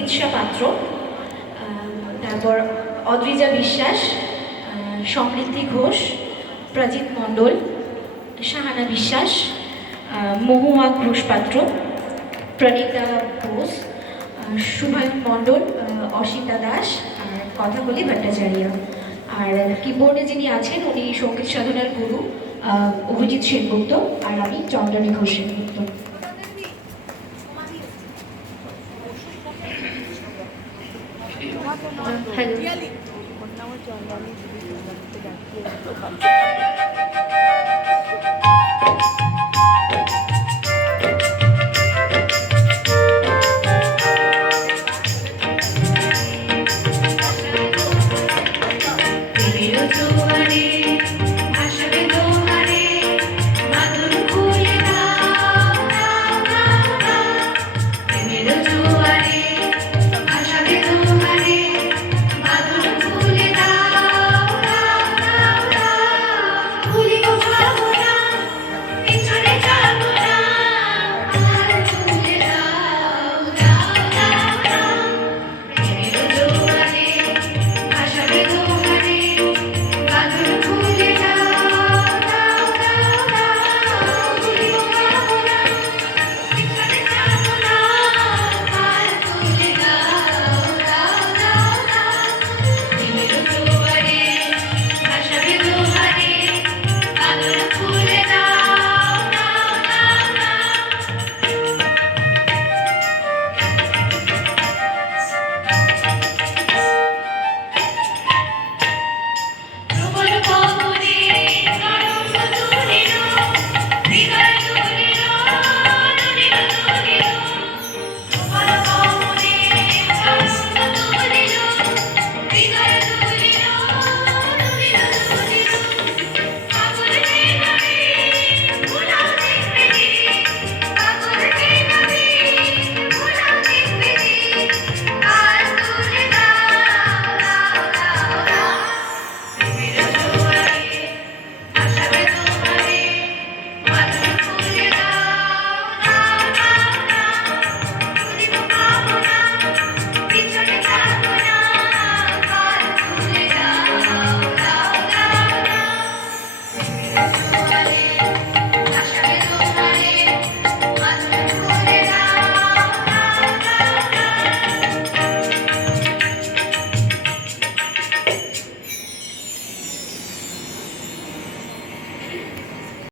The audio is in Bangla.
প্রতীক্ষা পাত্র, তারপর অদ্রিজা বিশ্বাস, সমৃদ্ধি ঘোষ, প্রজিত মণ্ডল, শাহানা বিশ্বাস, মহুয়া ঘোষ পাত্র, প্রণীতা বোস, শুভায়ন মণ্ডল, অসিতা দাস আর কথাকলি ভট্টাচার্য। আর কিবোর্ডে যিনি আছেন উনি সঙ্গীত সাধনার গুরু অভিজিৎ সেনগুপ্ত, আর আমি চন্দ্রানী ঘোষ সেনগুপ্ত। হ্যালো।